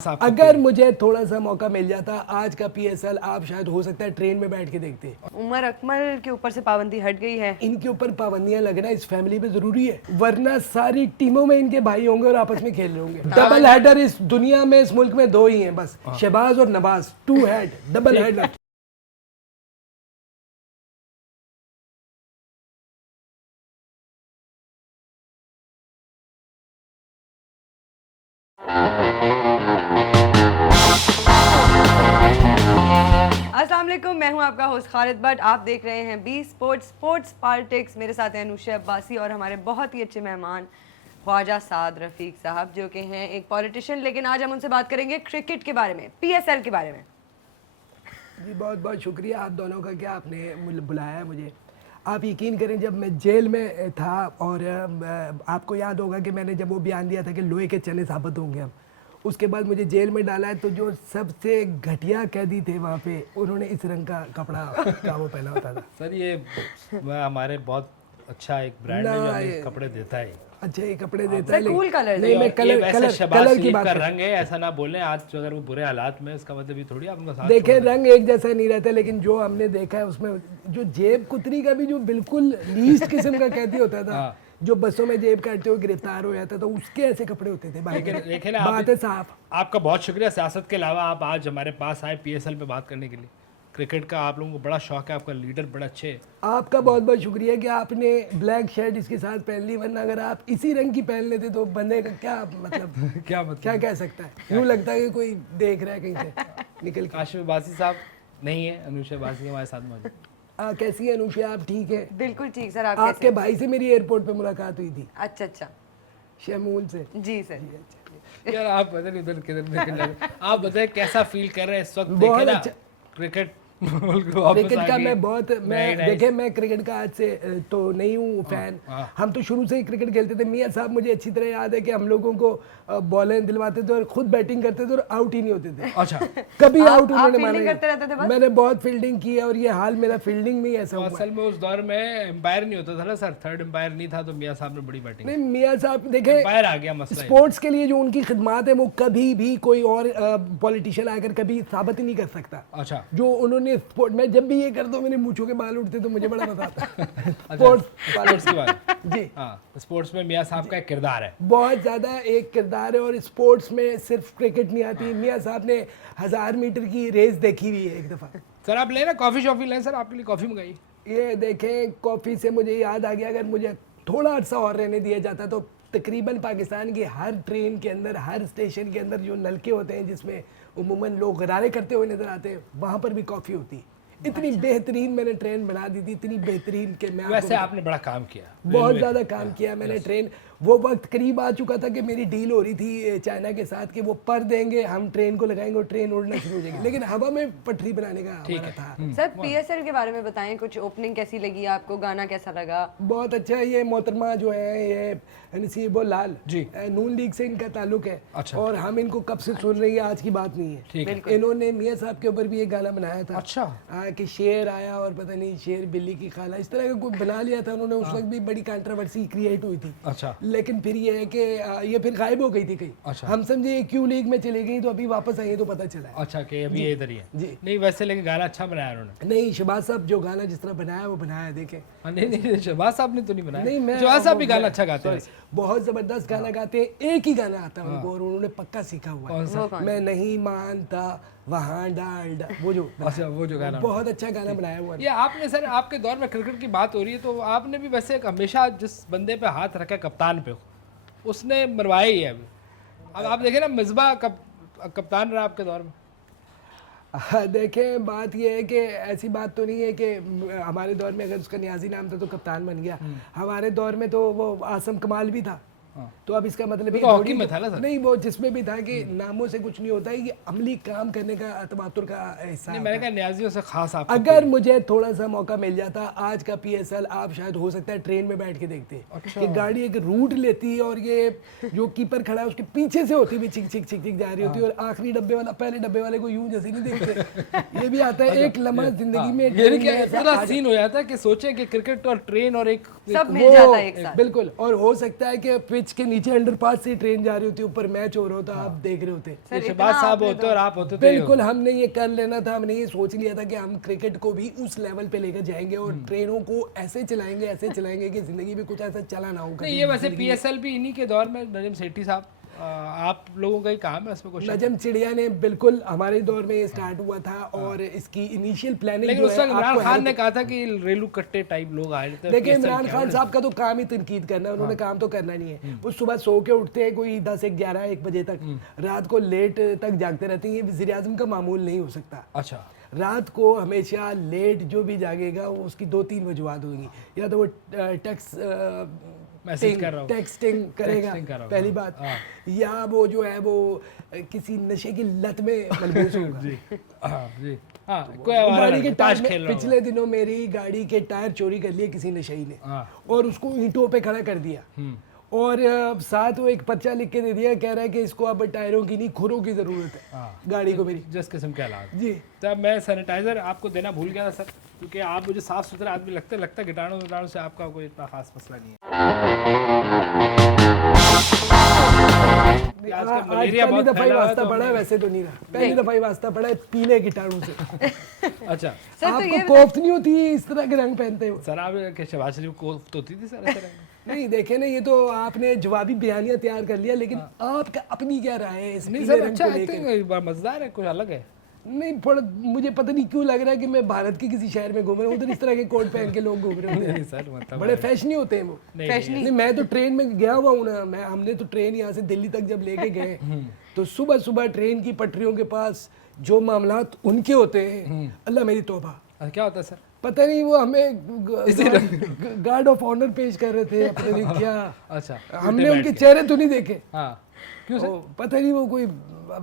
अगर मुझे थोड़ा सा मौका मिल जाता आज का पीएसएल आप शायद हो सकता है ट्रेन में बैठ के देखते। उमर अकमल के ऊपर से पाबंदी हट गई है। इनके ऊपर पाबंदियां लगना इस फैमिली पे जरूरी है, वरना सारी टीमों में इनके भाई होंगे और आपस में खेल रहे होंगे। डबल हेडर इस दुनिया में इस मुल्क में दो ही हैं बस, शहबाज और Nawaz, two head double header. अस्सलाम वालेकुम, मैं हूं आपका होस्ट खालिद बट। आप देख रहे हैं बी स्पोर्ट्स पॉलिटिक्स। मेरे साथ हैं अनुशा अब्बासी और हमारे बहुत ही अच्छे मेहमान ख्वाजा साद रफीक साहब, जो कि हैं एक पॉलिटिशियन, लेकिन आज हम उनसे बात करेंगे क्रिकेट के बारे में, पीएसएल के बारे में। जी बहुत बहुत शुक्रिया आप दोनों का, क्या आपने बुलाया मुझे। आप यकीन करें जब मैं जेल में था और आपको याद होगा कि मैंने जब वो बयान दिया था कि लोहे के चने साबित होंगे हम, उसके बाद मुझे जेल में डाला है, तो जो सबसे घटिया कैदी थे वहाँ पे उन्होंने इस रंग का कपड़ा का वो पहना होता था। सर ये हमारे बहुत अच्छा एक ब्रांड है जो हमें कपड़े देता है। अच्छा ये कपड़े देता है, कूल कलर नहीं मैं कलर की बात कर रंग है, ऐसा ना बोलें। आज अगर वो बुरे हालात में, इसका मतलब ये थोड़ी आप उनका साथ देखें रंग एक जैसा नहीं रहता, लेकिन जो हमने देखा है उसमें जो जेब कुतरी का भी जो बिल्कुल लीस्ट किस्म का कैदी होता था जो बसों में जेब काटते हुए गिरफ्तार हो जाता था, उसके ऐसे कपड़े होते थे। लेकिन ना बात है साफ। आपका बहुत शुक्रिया, सियासत के अलावा आप आज हमारे पास आए पीएसएल पे बात करने के लिए। क्रिकेट का आप लोगों को बड़ा शौक है, आपका लीडर बड़ा अच्छे है। आपका बहुत बहुत शुक्रिया कि आपने ब्लैक शर्ट इसके साथ पहन ली, वरना अगर आप इसी रंग की पहन लेते तो बंदे का क्या मतलब क्या कह सकता है। यूँ लगता है कि कोई देख रहा है कहीं से निकल के। काशिफ बासी साहब नहीं है, अनुशा बासी हमारे साथ मौजूद। कैसी है अनुषा, आप ठीक है? बिल्कुल ठीक सर। आप आपके भाई से मेरी एयरपोर्ट पे मुलाकात हुई थी। अच्छा शमूल से। जी सर। यार आप पता नहीं उधर किधर निकल रहे। आप बताएं कैसा फील कर रहे हैं इस वक्त? बहुत देखे ना अच्छा क्रिकेट क्रिकेट का मैं क्रिकेट का आज से तो नहीं हूँ फैन। हम तो शुरू से ही क्रिकेट खेलते थे। मियाँ साहब मुझे अच्छी तरह याद है कि हम लोगों को बॉलें दिलवाते थे और खुद बैटिंग करते थे और आउट ही नहीं होते थे। अच्छा कभी आउट उन्होंने माना करते रहते थे बस? मैंने बहुत फील्डिंग की है और ये हाल मेरा फील्डिंग में ही ऐसा हुआ। असल में उस दौर में एम्पायर नहीं होता था ना सर, थर्ड एम्पायर नहीं था, तो मियाँ साहब ने बड़ी बैटिंग। नहीं मियाँ साहब देखें, एम्पायर आ गया मसला। स्पोर्ट्स के लिए जो उनकी खिदमात है वो कभी भी कोई और पॉलिटिशियन आकर कभी साबित ही नहीं कर सकता। अच्छा जो उन्होंने स्पोर्ट में जब भी ये करता हूँ मेरे मूंछों के बाल उठते तो मुझे बड़ा मजा आता है। स्पोर्ट्स की बात जी हाँ, स्पोर्ट्स में मियाँ साहब का एक किरदार है, बहुत ज़्यादा एक किरदार है। और स्पोर्ट्स में सिर्फ क्रिकेट नहीं आती, मियाँ साहब ने 1000 मीटर की रेस देखी हुई है एक दफ़ा। सर आप लेना कॉफ़ी शॉफी लें, सर आपके लिए कॉफ़ी मंगाई। ये देखें कॉफ़ी से मुझे याद आ गया, अगर मुझे थोड़ा अर्सा और रहने दिया जाता तो तकरीबन पाकिस्तान की हर ट्रेन के अंदर, हर स्टेशन के अंदर जो नलके होते हैं जिसमें उमूमन लोग गरारे करते हुए नजर आते हैं, वहाँ पर भी कॉफ़ी होती। इतनी बेहतरीन मैंने ट्रेन बना दी थी, इतनी बेहतरीन कि मैं वैसे आपने बड़ा काम किया, बहुत ज़्यादा काम किया मैंने। ट्रेन वो वक्त करीब आ चुका था कि मेरी डील हो रही थी चाइना के साथ कि वो पर देंगे, हम ट्रेन को लगाएंगे और ट्रेन उड़ना शुरू हो जाएगी, लेकिन हवा में पटरी बनाने का हमारा था। सर पीएसएल के बारे में बताएं, कुछ ओपनिंग कैसी लगी आपको, गाना कैसा लगा? बहुत अच्छा है। ये मोहतरमा जो है ये नसीब लाल जी, नून लीग से इनका ताल्लुक है। अच्छा। और हम इनको कब से सुन रही है, आज की बात नहीं है। इन्होंने मियाँ साहब के ऊपर भी एक गाना बनाया था। अच्छा कि शेर आया और पता नहीं शेर बिल्ली की खाला, इस तरह का कोई बना लिया था उन्होंने। उस वक्त भी बड़ी कंट्रोवर्सी क्रिएट हुई थी। अच्छा लेकिन फिर ये है कि ये फिर गायब हो गई थी कहीं। अच्छा। हम समझे ये क्यों लीग में चली गई, तो अभी वापस आई है तो पता चला है। अच्छा कि अभी ये इधर ही है जी नहीं, वैसे लेकिन गाना अच्छा बनाया उन्होंने। नहीं शहबाज साहब जो गाना जिस तरह बनाया वो बनाया, देखे। नहीं शहबाज साहब ने तो नहीं बनाया। नहीं मैं शहबाज साहब भी गाना अच्छा गाते हैं, बहुत जबरदस्त गाना गाते हैं। एक ही गाना आता है उनको और उन्होंने पक्का सीखा हुआ है, मैं नहीं मानता वहाँ डाल वो जो। अच्छा वो जो गाना बहुत अच्छा गाना बनाया हुआ है। ये आपने सर, आपके दौर में क्रिकेट की बात हो रही है तो आपने भी वैसे हमेशा जिस बंदे पे हाथ रखा कप्तान पे, उसने मरवाया ही है। अभी अब आप देखें ना, मिसबा कप्तान रहा आपके दौर में। देखें बात ये है कि ऐसी बात तो नहीं है कि हमारे दौर में अगर उसका नियाजी नाम था तो कप्तान बन गया। हमारे दौर में तो वो आसम कमाल भी था। तो अब इसका मतलब ये हॉकी में था ना सर? नहीं वो जिसमें भी था कि नामों से कुछ नहीं होता है, ये अमली काम करने का तवातुर का हिस्सा है। मैंने कहा न्याजियों से खास आप अगर मुझे थोड़ा सा मौका मिल जाता आज का पीएसएल आप शायद हो सकता है ट्रेन में बैठ के देखते। अच्छा। कि गाड़ी एक रूट लेती है और ये जो कीपर खड़ा है उसके पीछे से होती भी चिक चिक चिक चिक जा रही होती है और आखिरी डब्बे वाला पहले डब्बे वाले को यूं जैसे नहीं देखते। ये भी आता है एक लम्हा जिंदगी में। इतना सीन हो जाता है कि सोचे कि क्रिकेट और ट्रेन और एक सब मिल जाता है एक साथ। बिल्कुल। और हो सकता है कि पिच पिच के नीचे अंडरपास से ट्रेन जा रही होती, ऊपर मैच हो रहा होता, आप देख रहे होते। सर, शहबाज इतना साहब आपने होते तो- और आप होते तो ये बिल्कुल हमने ये कर लेना था, हमने ये सोच लिया था कि हम क्रिकेट को भी उस लेवल पे लेकर जाएंगे और ट्रेनों को ऐसे चलाएंगे कि जिंदगी में कुछ ऐसा चला ना हो नहीं, कभी ये वैसे जिंदगी में। PSL भी इन्हीं के दौर में नजम सेठी साहब, आप लोगों का ही काम है इसमें कुछ। नजम चिड़िया ने बिल्कुल हमारे दौर में स्टार्ट हुआ था और इसकी इनिशियल प्लानिंग लेकिन जो उस है वक्त इमरान आपको खान हैरत- ने कहा था कि रेलू कट्टे टाइप लोग आए थे। देखिए PSL इमरान क्या खान है? साहब का तो काम ही तनकीद करना है, उन्होंने काम तो करना नहीं है। वो सुबह सो के उठते हैं कोई 10 11 1 बजे तक, रात को लेट तक जागते रहते हैं। ये वज़ीर आज़म का मामूल नहीं हो सकता। अच्छा, रात को हमेशा लेट जो भी जागेगा वो उसकी 2-3 वजूहत होंगी। या तो वो मैसेज कर रहा हूँ, टेक्सटिंग करेगा टेक्सटिंग कर रहा हूँ, पहली हाँ, बात, हाँ। या वो जो है वो किसी नशे की लत में मलबूस होगा। जी हाँ, कोई वो हमारा गाड़ी के लड़का ताश टायर खेल में, रहा होगा। पिछले दिनों मेरी गाड़ी के टायर चोरी कर लिए किसी नशेई ने हाँ। और उसको ईंटों पे खड़ा कर दिया और साथ वो एक पर्चा लिख के दे दिया, कह रहा है कि इसको अब टायरों की नहीं खुरों की जरूरत है हाँ। गाड़ी को मेरी। जिस किस्म के हालात। जी तब मैं सैनिटाइजर आपको देना भूल गया था सर, क्योंकि आप मुझे साफ सुथरा आदमी लगता है कीटाणु से आपका कोई इतना खास मसला नहीं है। आजकल आज मलेरिया पहली बहुत दफा ही फैला हुआ है, वास्ता तो पड़ा है, हमने- वैसे तो नहीं रहा, पहली दफा ही वास्ता पड़ा है पीले कीटाणु से। अच्छा सर, तो आपको ये कोफ्त नहीं होती इस तरह के रंग पहनते हो? सर, आप के शहबाज शरीफ को तो होती थी सर ऐसे रंग में? नहीं देखे ना, ये तो आपने जवाबी बयानियां तैयार कर लिया, लेकिन आपका अपनी क्या राय है इस नहीं पीले सर, रंग अच्छा को लेकर? एक्टिंग मजेदार है, कुछ अलग है। नहीं थोड़ा मुझे पता नहीं क्यों लग रहा है कि मैं भारत के किसी शहर में घूम रहा हूँ, उधर इस तरह के कोट पहन के लोग घूम रहे होते नहीं सर, मतलब हैं, बड़े फैशनी होते हैं वो। नहीं, फैशनी नहीं मैं तो ट्रेन में गया हुआ हूँ ना, हमने तो ट्रेन यहाँ से दिल्ली तक जब लेके गए तो सुबह सुबह ट्रेन की पटरियों के पास जो मामलात उनके होते हैं, अल्लाह मेरी तौबा, अच्छा, क्या होता है सर? पता नहीं वो हमें गार्ड ऑफ ऑनर पेश कर रहे थे अपने लिए क्या। अच्छा, हमने उनके चेहरे तो नहीं देखे, हाँ, क्यों सर? पता नहीं वो कोई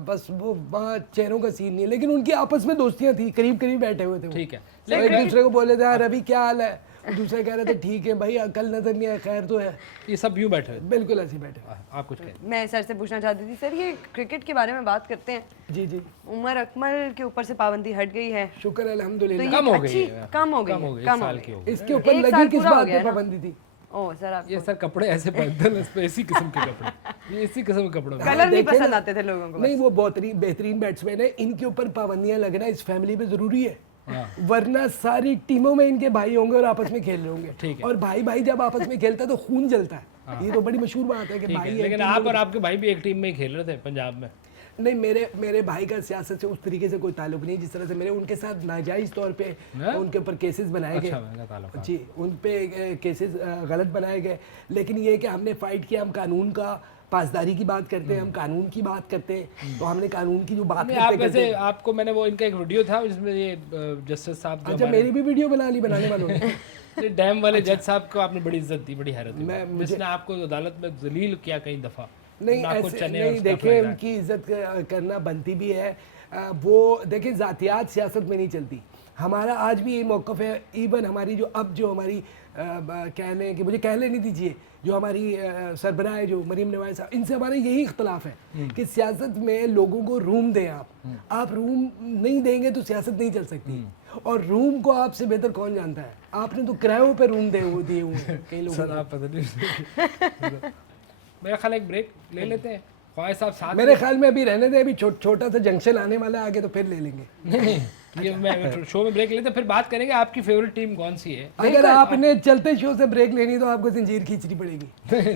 बस वो वहाँ चेहरों का सीन नहीं है, लेकिन उनकी आपस में दोस्तियां थी, करीब करीब बैठे हुए थे वो। ठीक है, वो एक दूसरे को बोले थे "हाँ, रवि क्या हाल है", दूसरे कह रहे थे ठीक है भाई, अकल नजर नहीं है, खैर तो है। ये सब यूं बैठे हुए थे। बिल्कुल ऐसे बैठे। आप कुछ कहें? मैं सर से पूछना चाहती थी, सर ये क्रिकेट के बारे में बात करते हैं, जी जी उमर अकमल के ऊपर से पाबंदी हट गई है, शुक्र तो अल्हम्दुलिल्लाह। ये कम हो गई अच्छी है। कम हो गई कम हो है, गई, कम एक हो साल की हो गई। गई। इसके ऊपर एक लगी साल किस पूरा हो बात गया पे ना? पाबंदी थी? ओ सर आप ये सर कपड़े ऐसे बदल इस पे इसी किस्म के कपड़े, ये इसी किस्म के कपड़ों में। कलर नहीं देखे पसंद ना? आते थे लोगों को नहीं वो बहुत बेहतरीन बैट्समैन है, इनके ऊपर पाबंदियां लगना इस फैमिली पे जरूरी है, हाँ। वरना सारी टीमों में इनके भाई होंगे और आपस में खेल रहे होंगे। ठीक है। और भाई भाई जब आपस में खेलता है तो खून जलता है, ये तो बड़ी मशहूर बात है कि ठीक भाई है, एक लेकिन टीम आप में- और आपके भाई भी एक टीम में ही खेल रहे थे पंजाब में। नहीं मेरे भाई का सियासत से उस तरीके से कोई ताल्लुक नहीं, जिस तरह से मेरे उनके साथ नाजायज तौर पे हैं? उनके ऊपर केसेस बनाए अच्छा, गए। मेरा ताल्लुक है। जी उन पे केसेस गलत बनाए गए, लेकिन ये कि हमने फाइट किया, हम कानून का पासदारी की बात करते हैं, हम कानून की बात करते हैं, तो हमने कानून की जो बात नहीं, आप करते वैसे करते आपको मैंने वो इनका एक वीडियो था जिसमें ये जस्टिस साहब जो अच्छा मेरी भी वीडियो बना ली बनाने वालों ने। ये डैम वाले जज साहब को आपने बड़ी इज्जत दी, बड़ी हैरत हुई। मैं- जिसने आपको अदालत में जलील किया कई दफा, नहीं नाखून ऐसे चने और नहीं, stuff देखिए like that। उनकी इज्जत करना बनती भी है। वो देखिए जातियात सियासत में नहीं चलती, हमारा आज भी यही मौक़िफ़ है। इवन हमारी जो हमारी कह लें कि मुझे कह लेनी दीजिए, जो हमारी सरबराह है जो मरीम नवाज साहब, इनसे हमारा यही इख्तलाफ है कि सियासत में लोगों को रूम दें। आप रूम नहीं देंगे तो सियासत नहीं चल सकती, और रूम को आपसे बेहतर कौन जानता है, आपने तो किरायों पे रूम दिए हुए हैं कई लोगों सर को। आप पता नहीं मेरा ख्याल है एक ब्रेक ले लेते हैं, ख्वाहिश साहब साथ मेरे ख्याल में अभी रहने दें, अभी छोटा सा जंक्शन आने वाला है आगे, तो फिर ले लेंगे। नहीं, ये मैं शो में ब्रेक लेते हैं, फिर बात करेंगे आपकी फेवरेट टीम कौन सी है। अगर आपने चलते शो से ब्रेक लेनी तो आपको जंजीर खींचनी पड़ेगी।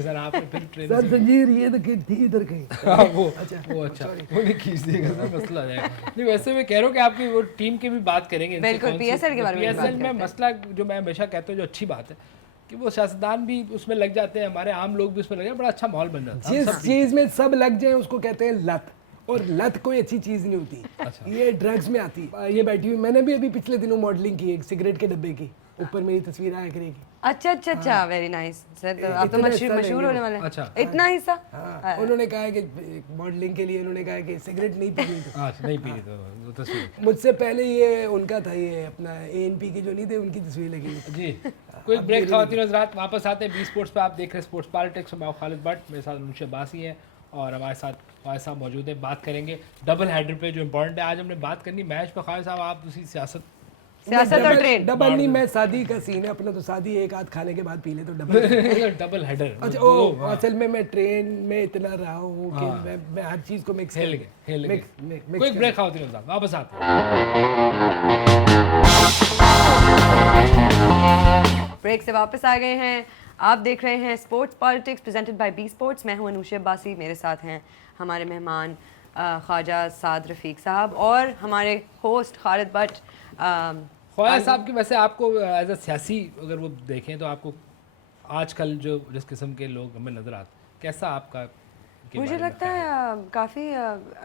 सर आपने फिर ट्रेन सर जंजीर ये तो थी इधर कहीं। हाँ, वो अच्छा वो नहीं खींच देगा सर, मसला है। नहीं वैसे मैं कह रहा हूँ कि आपकी वो टीम की भी बात करेंगे इनसे, बिल्कुल, कौन सी- PSL के बारे में भी बात PSL में करते हैं। मसला जो मैं हमेशा कहता हूँ, जो अच्छी बात है कि वो सियासतदान भी उसमें लग जाते हैं, हमारे आम लोग भी उसमें लग जाते हैं, बड़ा अच्छा माहौल बन जाता है। जिस चीज में सब लग जाए उसको कहते हैं लत, और लत कोई अच्छी चीज नहीं होती, ये ड्रग्स में आती है। ये बैठी हुई, मैंने भी अभी पिछले दिनों मॉडलिंग की एक सिगरेट के डब्बे की, ऊपर मेरी तस्वीर आया करेगी। अच्छा वेरी नाइस सर, तो आप तो इतना हिस्सा मशहूर लेंगे होने वाले हैं। अच्छा। इतना हिस्सा हाँ, उन्होंने कहा है कि मॉडलिंग के लिए उन्होंने कहा है कि सिगरेट नहीं पीनी तो। अच्छा नहीं पी तो वो तस्वीर मुझसे पहले ये उनका था, ये अपना ANP के जो नहीं थे उनकी तस्वीर लगी हुई थी। जी कोई ब्रेक खवातीन हज़रात, वापस आते हैं बी स्पोर्ट्स पे। आप देख रहे हैं स्पोर्ट्स पॉलिटिक्स, मैं खालिद भट्ट, मेरे साथ अनुशा बासी है और हमारे साथ ख्वाहिश साहब मौजूद है। बात करेंगे डबल हेडर पे जो इम्पोर्टेंट है। आज हमने बात करनी मैच पे। ख्वाहिश साहब आप उसी सियासत सियासत और ट्रेन। डबल नहीं, मैं शादी का सीन है अपना, तो शादी एक आध खाने के बाद पी ले तो डबल। Double header. अच्छा ओ, असल में मैं ट्रेन में इतना रहा हूँ कि मैं हर चीज को मिक्स हिल गए। कोई ब्रेक खाओ तीनों साहब, वापस आते हैं। ब्रेक से वापस आ गए हैं। आप देख रहे हैं sports politics presented by B sports. मैं हूं अनुशा अब्बासी, मेरे साथ हैं हमारे मेहमान ख्वाजा साद रफ़ीक साहब और हमारे होस्ट खालिद भट्ट। ख्वाजा साहब की वैसे आपको एज अ सियासी अगर वो देखें तो आपको आजकल जो जिस किस्म के लोग हमें नज़र आते हैं, कैसा आपका के मुझे बारे में लगता है काफ़ी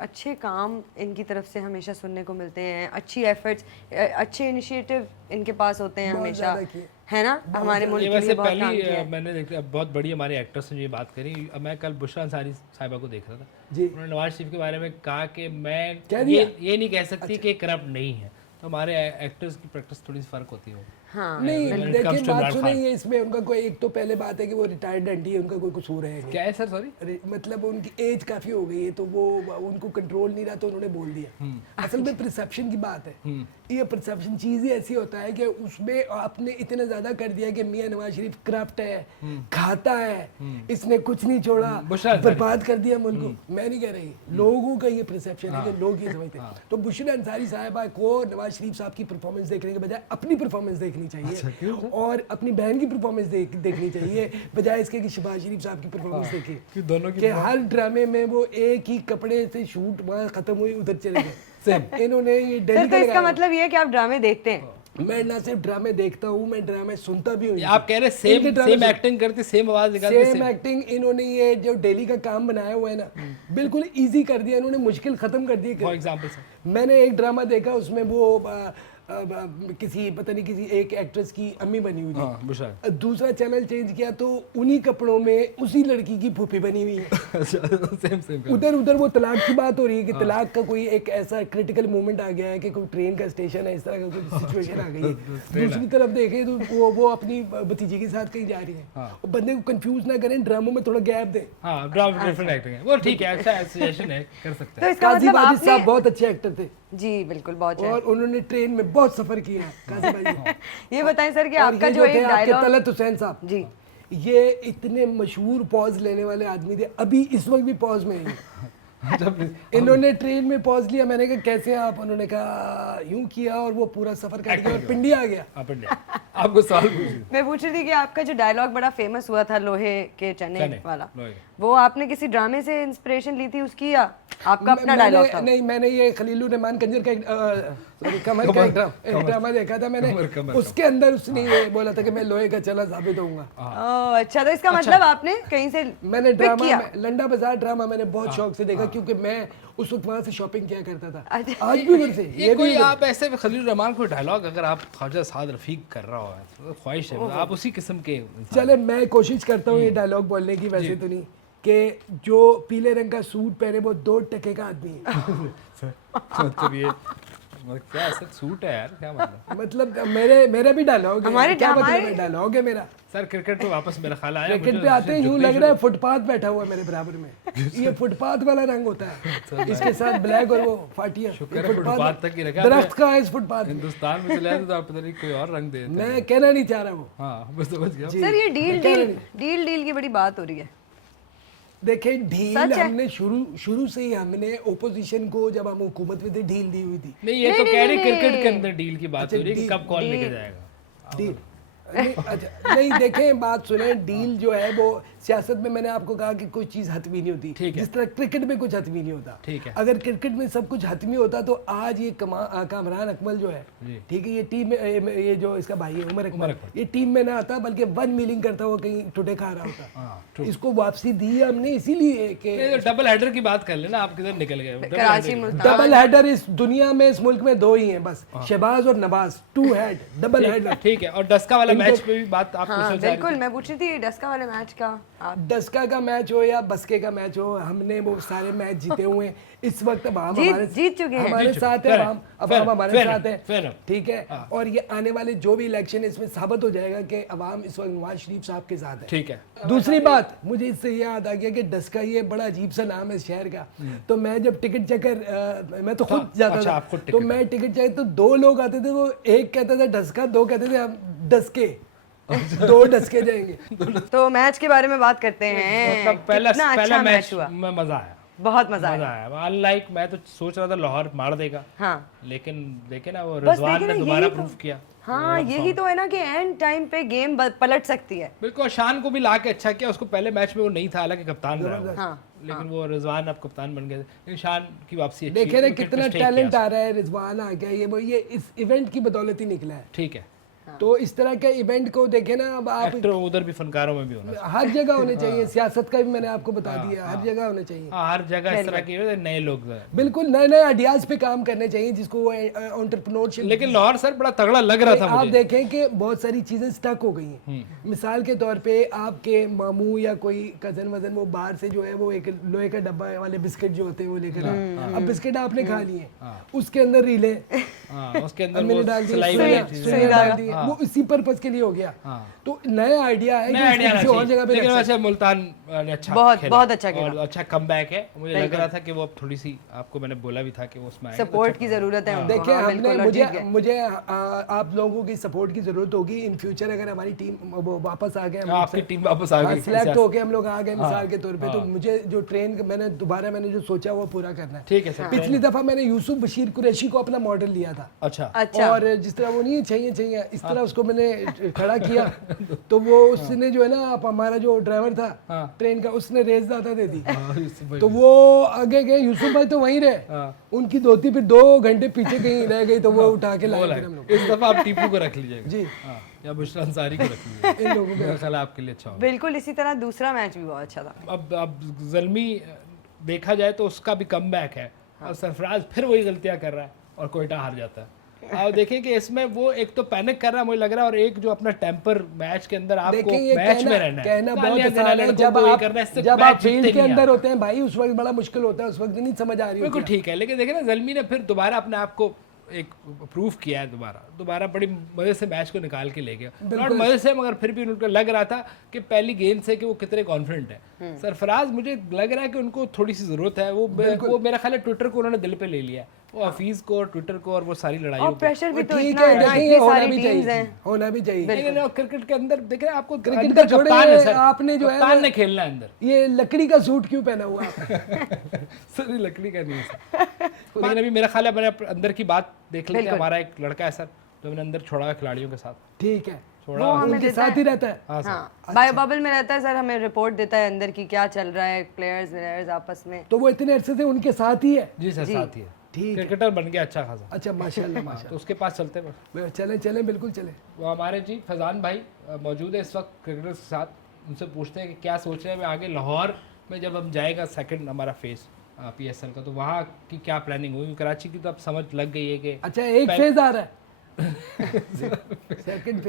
अच्छे काम इनकी तरफ से हमेशा सुनने को मिलते हैं, अच्छी एफर्ट्स, अच्छे इनिशिएटिव इनके पास होते हैं बहुत हमेशा, ज़्यादा किए। है ना? हमारे मुल्क ये के लिए वैसे बहुत काम पहली किया है। मैंने देखा बहुत बड़ी हमारे एक्टर्स ने ये बात करी। मैं कल बुशरा अंसारी साहिबा को देख रहा था, जी। उन्होंने नवाज शरीफ के बारे में कहा कि मैं कह दिया? ये नहीं कह सकती कि करप्ट नहीं है। तो हमारे एक्टर्स की प्रैक्टिस थोड़ी सी फ़र्क होती है। हाँ, नहीं when it देखिए comes to बात Imran सुनिए, इसमें उनका कोई एक तो पहले बात है कि वो रिटायर्ड आंटी है, उनका कोई कसूर है नहीं। क्या है सर? सॉरी, मतलब उनकी एज काफी हो गई है तो वो उनको कंट्रोल नहीं रहा तो उन्होंने बोल दिया। असल में परसेप्शन की बात है, ये परसेप्शन चीज ही ऐसी होता है कि उसमें आपने इतना ज्यादा कर दिया कि मियां नवाज शरीफ करप्ट है, खाता है, इसने कुछ नहीं छोड़ा, बर्बाद कर दिया मुल्क को। मैं नहीं कह रही, लोगों का ये परसेप्शन है कि लोग ये समझते हैं। तो बुशरा अंसारी साहिबा को नवाज शरीफ साहब की परफॉर्मेंस देखने के बजाय अपनी परफॉर्मेंस देखनी चाहिए और अपनी बहन की परफॉर्मेंस देखनी चाहिए, बजाय इसके कि शहबाज शरीफ साहब की परफॉर्मेंस देखी। दोनों कि हर ड्रामे में वो एक ही कपड़े से शूट वहाँ खत्म हुई, उधर चले गए। इन्होंने ये सर डेली तो इसका मतलब ये है कि आप ड्रामे देखते हैं। मैं ना सिर्फ ड्रामे देखता हूँ, मैं ड्रामे सुनता भी हूँ। आप कह रहे सेम एक्टिंग करते, सेम आवाज निकालते, सेम एक्टिंग। इन्होंने ये जो डेली का काम बनाया हुआ है ना, बिल्कुल इजी कर दिया इन्होंने, मुश्किल खत्म कर दी। फॉर एग्जांपल सर, मैंने एक ड्रामा देखा, उसमें वो किसी पता नहीं किसी एक एक्ट्रेस की अम्मी बनी हुई थी। दूसरा चैनल चेंज किया तो उन्हीं कपड़ों में उसी लड़की की फूफी बनी हुई है। सेम उधर वो तलाक की बात हो रही है कि तलाक का कोई एक ऐसा क्रिटिकल मोमेंट आ गया है कि कोई ट्रेन का स्टेशन है, इस तरह का कोई सिचुएशन आ गई है। दूसरी तरफ देखें तो वो अपनी भतीजी के साथ कहीं जा रही है। बंदे को कंफ्यूज ना करें, ड्रामों में थोड़ा गैप दें। हाँ, ड्रामा डिफरेंट एक्टिंग है वो, ठीक है, अच्छा एसोसिएशन है, कर सकते तो हैं। इसका काजी मतलब बाजी आपने साहब बहुत अच्छे एक्टर थे जी बिल्कुल बहुत और उन्होंने ट्रेन में बहुत सफर किया है। काजी बाजी ये बताएं सर कि और आपका ये जो थे एक आपके डायलॉग तलत हुसैन साहब जी, ये इतने मशहूर पॉज लेने वाले आदमी थे, अभी इस वक्त भी पॉज में हैं। इन्होंने ट्रेन में पॉज लिया, मैंने कहा कैसे हैं आप, उन्होंने कहा यूं किया और वो पूरा सफर कर गया और पिंडी आ गया। आपको सवाल पूछिए। मैं पूछ रही थी कि आपका जो डायलॉग बड़ा फेमस हुआ था लोहे के चने वाला, लोहे। वो आपने किसी ड्रामे से इंस्पिरेशन ली थी उसकी या आपका अपना डायलॉग था? नहीं, मैंने ये खलीलुर रहमान कंजर का कमर का एक ड्रामा देखा था मैंने, उसके अंदर उसने ये बोला था कि मैं लोहे का चना साबित होऊंगा। ओह अच्छा, तो इसका मतलब आपने कहीं से मैंने pick ड्रामा किया? लंडा बाजार ड्रामा मैंने बहुत शौक से देखा क्योंकि मैं उस वक्त वहां से शॉपिंग किया करता था। आज भी उधर से ये कोई आप ऐसे खलील रहमान को डायलॉग अगर आप ख्वाजा साद रफीक कर रहा हो तो ख्वाहिश है आप उसी किस्म के इंसान। चले मैं कोशिश करता हूँ ये डायलॉग बोलने की, वैसे तो नहीं, कि जो पीले रंग का सूट पहने वो 2 टके का आदमी है। मतलब ये क्या ऐसा सूट है यार, क्या मतलब मेरा भी डायलॉग है, क्या मतलब है डायलॉग है मेरा। सर क्रिकेट पे वापस मेरा ख्याल आया, क्रिकेट पे आते हैं यूं लग रहा है फुटपाथ बैठा हुआ है मेरे बराबर में। ये फुटपाथ वाला रंग होता है, इसके साथ ब्लैक और वो फाटिया। फुटपाथ तक ही रखा, दरख्त का है इस फुटपाथ। हिंदुस्तान में चले तो आप पता नहीं कोई और रंग दे। मैं कहना नहीं चाह रहा वो। हाँ बस समझ गया सर ये डील की बड़ी बात हो रही है। देखें ढील हमने शुरू से ही हमने ओपोजिशन को, जब हम हुकूमत में थे, ढील दी हुई थी। नहीं ये तो कह रही क्रिकेट के अंदर डील की बात हो रही है कि कब कौन लेके जाएगा डील। अच्छा नहीं देखें, बात सुने, डील जो है वो सियासत में मैंने आपको कहा कि कोई चीज हतमी नहीं होती, जिस तरह क्रिकेट में कुछ हतमी नहीं होता। ठीक है। अगर क्रिकेट में सब कुछ हतमी होता तो आज ये कामरान अकमल जो है, ठीक है, ये टीम ये जो इसका भाई है उमर अकमल, ये टीम में ना आता बल्कि 1 मीलिंग करता हुआ कहीं टुटे खा रहा होता। इसको वापसी दी हमने इसीलिए कि डबल हेडर की बात कर लेना, आप किधर निकल गए। कराची डबल हेडर इस दुनिया में, इस मुल्क में 2 ही हैं बस, शहबाज और नवाज, 2 हेड डबल हेडर। ठीक है, और डस्का वाला मैच पे भी बात आप पूछना चाह रही थी। बिल्कुल मैं पूछ रही थी डस्का वाले मैच का डस्का का मैच हो या बस्के का मैच हो, हमने वो सारे मैच जीते हुए हैं। इस वक्त अब हम जीत चुके हैं। हमारे साथ है, अब हम हमारे साथ है, ठीक है। हाँ। और ये आने वाले जो भी इलेक्शन है इसमें साबित हो जाएगा कि अवाम इस वक्त नवाज शरीफ साहब के साथ है। ठीक है। दूसरी बात मुझे इससे याद आ गया कि डस्का ये बड़ा अजीब सा नाम है शहर का। तो मैं जब टिकट चेकर मैं तो खुद जाता अच्छा, था, आपको तो मैं टिकट चेक तो 2 लोग आते थे, वो एक कहता था डस्का, 2 कहते थे हम डस्के। 2 डस्के जाएंगे। तो मैच के बारे में बात करते हैं। मतलब पहला अच्छा मैच हुआ, में मजा आया, बहुत मजा आया। अनलाइक मैं तो सोच रहा था लाहौर मार देगा, हाँ लेकिन देखे ना वो बस रिजवान देखे ने ना, दोबारा यही तो- प्रूफ किया। हाँ यही तो है ना कि एंड टाइम पे गेम पलट सकती है। बिल्कुल, शान को भी ला के अच्छा किया, उसको पहले मैच में वो नहीं था, हालांकि कप्तान रहा वो। हाँ लेकिन वो रिजवान अब कप्तान बन गए थे, लेकिन शान की वापसी अच्छी देखे ना विकेट कितना mistake टैलेंट किया आ रहा है, रिजवान आ गया, ये इस इवेंट की बदौलत ही निकला है। उसने। ठीक है। तो इस तरह के इवेंट को देखे ना, अब आप एक्टर उधर भी फनकारों में भी होना चाहिए। हर जगह होने चाहिए, सियासत का भी मैंने आपको बता दिया, हर जगह होने चाहिए। हाँ, हर जगह इस तरह के नए लोग हैं। बिल्कुल नए नए आइडियाज पे काम करने चाहिए, जिसको वो एंटरप्रेन्योरशिप। लेकिन लाहौर सर बड़ा तगड़ा लग रहा था आप मुझे। देखें कि बहुत सारी चीजें स्टक हो गई हैं। मिसाल के तौर पे आपके मामू या कोई कजन वजन वो बाहर से जो है वो एक लोहे का डब्बा वाले बिस्किट जो होते हैं वो लेकर आए। अब बिस्किट आपने खा लिए, उसके अंदर रीले उसके अंदर मैंने वो डाल दी, सिलाई वाली चीज़। सुई डाल दी, वो इसी पर्पस के लिए हो गया। तो नया आइडिया है कि नया आइडिया इसको किसी और जगह पे लेकिन रख वैसे मुल्तान ने अच्छा बहुत- खेला बहुत अच्छा खेला। और अच्छा कमबैक है। मुझे लग रहा था कि वो अब थोड़ी सी, आपको मैंने बोला भी था कि वो उसमें आएंगे तो सपोर्ट अच्छा की जरूरत है उनको। देखिए हाँ, हमने बिल्कुल, और जीत गए। मुझे आप लोगों की सपोर्ट की जरूरत होगी इन फ्यूचर। अगर हमारी टीम वो वापस आ गए, हम आपकी टीम वापस आ गई सिलेक्ट होके हम लोग आ गए मिसाल के तौर पे, तो मुझे जो ट्रेन मैंने जो सोचा वो पूरा करना है। ठीक है सर। पिछली दफा मैंने यूसुफ बशीर कुरैशी को अपना मॉडल लिया था, अच्छा अच्छा और जिस तरह वो नहीं चाहिए इस तरह उसको मैंने खड़ा किया, तो वो उसने जो है ना, आप हमारा जो ड्राइवर था ट्रेन का, उसने रेस ज्यादा दे दी। तो वो आगे गए, यूसुफ भाई तो वहीं रहे, उनकी धोती फिर 2 घंटे पीछे कहीं रह गई, तो वो उठा के लाए फिर हम लोग। इस दफा आप टीपू को रख लीजिएगा जी हाँ, या बुशरा अंसारी को रख लीजिएगा। इन लोगों मेरा ख्याल है आपके लिए अच्छा होगा। बिल्कुल इसी तरह दूसरा मैच भी बहुत अच्छा था। अब ज़ल्मी देखा जाए तो उसका भी कमबैक है और सरफराज फिर वही गलतियां कर रहा है और कोयटा हार जाता है। आप देखें कि इसमें वो एक तो पैनिक कर रहा है मुझे लग रहा है, और एक जो अपना टेम्पर मैच के अंदर आपको देखें, ये मैच में रहना है, कहना बहुत गालियां देना आसान है। लड़कों जब को, ये आप करना है, इससे जब मैच आप फील्ड जीतते के नहीं अंदर आप। होते हैं भाई, उस वक्त बड़ा मुश्किल होता है, उस वक्त नहीं समझ आ रही बिल्कुल होती है। ठीक है, लेकिन देखें ना ज़ल्मी ने फिर दोबारा अपने आप को एक प्रूफ किया है, दोबारा बड़ी मजे से मैच को निकाल के ले गया। नॉट मजे से, मगर फिर भी उनको लग रहा था कि पहली गेंद से कि वो कितने कॉन्फिडेंट है। सरफराज मुझे लग रहा है कि उनको थोड़ी सी जरूरत है, वो मेरा ख्याल है ट्विटर को उन्होंने दिल पे ले लिया है, वो हफीज को और ट्विटर को और वो सारी लड़ाइयों और को। प्रेशर भी तो ठीक इतना है है, ना, देखें, इतनी ये होना सारी भी टीम्स चाहिए, हैं। होना भी चाहिए। लेकिन क्रिकेट के अंदर देख रहे हैं, आपको क्रिकेट अंदर का छोड़े, कप्तान है सर, आपने जो है कप्तान ने खेलना है अंदर। ये लकड़ी का सूट क्यों पहना हुआ आपने? सर ये लकड़ी का नहीं है सर। लेकिन अभी मेरा ख्याल है मैंने अंदर की बात देख ली थी। हमारा एक लड़का है सर जो मैंने अंदर छोड़ा है खिलाड़ियों के साथ, ठीक है, छोड़ा वो हमें उनके देता साथ ही रहता है। हाँ सर। हाँ बायो बबल में रहता है सर, हमें रिपोर्ट देता है अंदर की क्या चल रहा है, प्लेयर्स आपस में। तो वो इतने अरसे से उनके साथ ही है। जी सर, साथ ही है, ठीक है, क्रिकेटर बन गया अच्छा खासा। अच्छा माशाल्लाह तो माशाल्लाह। उसके पास चलते हैं बस। चले बिल्कुल चले। वो हमारे जी फैजान भाई मौजूद है इस वक्त क्रिकेटर्स के साथ, उनसे पूछते हैं कि क्या सोच रहे हैं आगे लाहौर में जब हम जाएगा सेकंड हमारा फेज PSL का, तो वहाँ की क्या प्लानिंग हुई? कराची की तो अब समझ लग गई है कि अच्छा एक फेज आ रहा है, सेकंड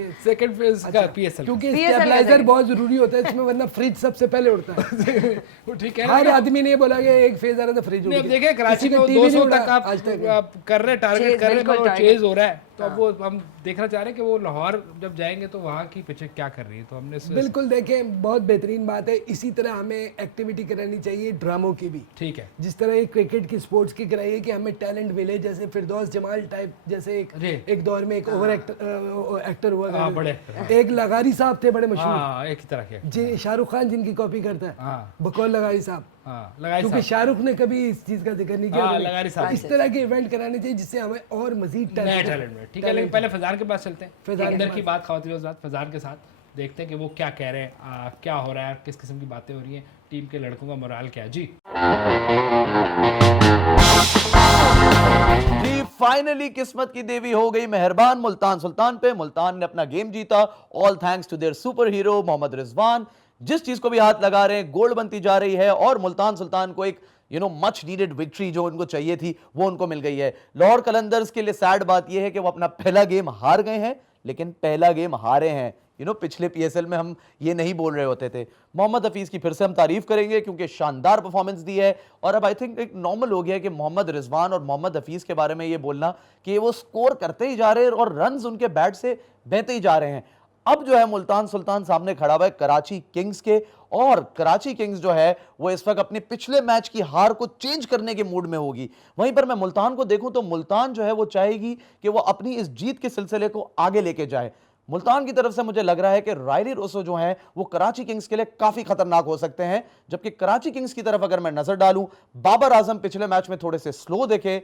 फेज का PSL क्योंकि PSL स्टेबलाइजर बहुत जरूरी होता है इसमें, वरना फ्रिज सबसे पहले उड़ता है। वो ठीक है हर आदमी ने बोला कि एक फेज आ रहा था फ्रिज उड़ नहीं, अब गया। देखिए कराची किसी में का TV 200 नहीं उड़ा तक आज तक। आप कर रहे टारगेट Chase, कर रहे बिल्कुल हैं, target। चेज हो रहा है, तो अब वो हम देखना चाह रहे हैं कि वो लाहौर जब जाएंगे तो वहाँ की पिचें क्या कर रही है, तो हमने बिल्कुल देखें, बहुत बेहतरीन बात है। इसी तरह हमें एक्टिविटी करानी चाहिए ड्रामों की भी, ठीक है जिस तरह एक क्रिकेट की स्पोर्ट्स की कराइए कि हमें टैलेंट मिले, जैसे फिरदौस जमाल टाइप, जैसे एक दौर में एक ओवर एक्टर हुआ हाँ, बड़े करते actor, थे। एक लगारी साहब थे बड़े मशहूर, हाँ एक ही तरह के, जी शाहरुख खान जिनकी कॉपी करता है, हाँ बकौल लगारी साहब, हाँ लगाई क्योंकि शाहरुख ने कभी इस चीज का जिक्र नहीं किया। हाँ, तो लगारी साहब। इस तरह के इवेंट कराने चाहिए जिससे हमें और मजीद नया टैलेंट में। ठीक है, लेकिन पहले फैजान के पास चलते हैं, फैजान अंदर के की बात खवातीन के साथ, फैजान के साथ देखते हैं कि वो क्या कह रहे हैं, क्या हो रहा है, किस किस्म की बातें हो रही हैं, टीम के लड़कों का मोराल क्या है। जी जी फाइनली किस्मत की देवी हो गई मेहरबान मुल्तान सुल्तान पे। मुल्तान ने अपना गेम जीता, all thanks to their superhero Mohammad Rizwan. जिस चीज को भी हाथ लगा रहे हैं गोल्ड बनती जा रही है, और मुल्तान सुल्तान को एक मच नीडेड विक्ट्री जो उनको चाहिए थी वो उनको मिल गई है। लाहौर कलंदर्स के लिए सैड बात यह है कि वो अपना पहला गेम हार गए हैं, लेकिन पहला गेम हारे हैं, पिछले पीएसएल में हम ये नहीं बोल रहे होते थे। मोहम्मद हफीज की फिर से हम तारीफ करेंगे क्योंकि शानदार परफॉर्मेंस दी है, और अब आई थिंक एक नॉर्मल हो गया है कि मोहम्मद रिजवान और मोहम्मद हफीज के बारे में ये बोलना कि वो स्कोर करते ही जा रहे हैं और रन्स उनके बैट से बहते ही जा रहे हैं। अब जो है मुल्तान सुल्तान सामने खड़ा हुआ है कराची किंग्स के, और कराची किंग्स जो है वो इस वक्त अपने पिछले मैच की हार को चेंज करने के मूड में होगी। वहीं पर मैं मुल्तान को देखूं तो मुल्तान जो है वो चाहेगी कि वो अपनी इस जीत के सिलसिले को आगे लेके जाए। मुल्तान की तरफ से मुझे लग रहा है कि रायली रोसो जो हैं वो कराची किंग्स के लिए काफी खतरनाक हो सकते हैं, जबकि कराची किंग्स की तरफ अगर मैं नजर डालूं, बाबर आजम पिछले मैच में थोड़े से स्लो दिखे,